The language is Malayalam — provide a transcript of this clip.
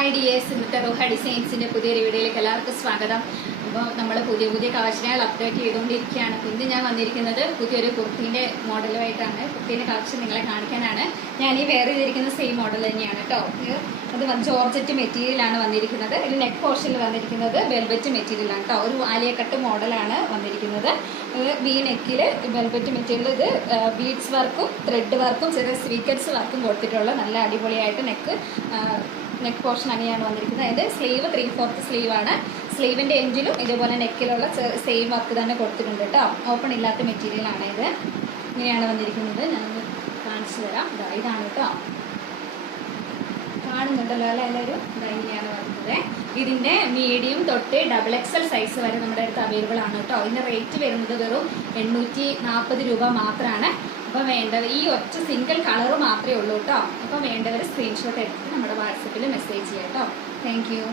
ഹായ് ഡിയേഴ്സ്, ഇന്നത്തെ റുഹ ഡിസൈൻസിന്റെ പുതിയൊരു വീഡിയോയിലേക്ക് എല്ലാവർക്കും സ്വാഗതം. അപ്പോൾ നമ്മൾ പുതിയ കളക്ഷനുകൾ അപ്ഡേറ്റ് ചെയ്തുകൊണ്ടിരിക്കുകയാണ്. ഇന്ന് ഞാൻ വന്നിരിക്കുന്നത് പുതിയൊരു കുർത്തീൻ്റെ മോഡലുമായിട്ടാണ്. കുർത്തീൻ്റെ കളക്ഷൻ നിങ്ങളെ കാണിക്കാനാണ്. ഞാൻ ഈ വെയർ ചെയ്തിരിക്കുന്ന സെയിം മോഡൽ തന്നെയാണ് കേട്ടോ. അത് ജോർജറ്റ് മെറ്റീരിയലാണ് വന്നിരിക്കുന്നത്. ഇതിൽ നെക്ക് പോർഷനിൽ വന്നിരിക്കുന്നത് വെൽവെറ്റ് മെറ്റീരിയലാണ് കേട്ടോ. ഒരു ആലിയക്കട്ട് മോഡലാണ് വന്നിരിക്കുന്നത്. വി നെക്കിൽ വെൽവെറ്റ് മെറ്റീരിയൽ, ഇത് ബീഡ്സ് വർക്കും ത്രെഡ് വർക്കും ചെറിയ സ്വീക്കറ്റ്സ് വർക്കും കൊടുത്തിട്ടുള്ള നല്ല അടിപൊളിയായിട്ട് നെക്ക് പോർഷൻ അങ്ങനെയാണ് വന്നിരിക്കുന്നത്. അതിൻ്റെ സ്ലീവ് 3/4 സ്ലീവാണ്. സ്ലീവിൻ്റെ എൻഡിലും ഇതേപോലെ നെക്കിലുള്ള സെയിം വർക്ക് തന്നെ കൊടുത്തിട്ടുണ്ട് കേട്ടോ. ഓപ്പൺ ഇല്ലാത്ത മെറ്റീരിയലാണ് ഇത്. ഇങ്ങനെയാണ് വന്നിരിക്കുന്നത്. ഞാൻ കാണിച്ചു തരാം. ഇതാണ് കേട്ടോ. കാണുന്നുണ്ടല്ലോ അല്ലേ എല്ലാവരും? ഇങ്ങനെയാണ് വരുന്നത്. ഇതിൻ്റെ മീഡിയം തൊട്ട് XXL സൈസ് വരെ നമ്മുടെ അടുത്ത് അവൈലബിൾ ആണ് കേട്ടോ. ഇതിൻ്റെ റേറ്റ് വരുന്നത് വെറും 840 രൂപ മാത്രമാണ്. അപ്പോൾ വേണ്ടവർ ഈ ഒറ്റ സിംഗിൾ കളർ മാത്രമേ ഉള്ളൂ കേട്ടോ. അപ്പോൾ വേണ്ടവർ സ്ക്രീൻഷോട്ട് എടുത്തിട്ട് നമ്മുടെ വാട്സപ്പിൽ മെസ്സേജ് ചെയ്യാം കേട്ടോ. Thank you.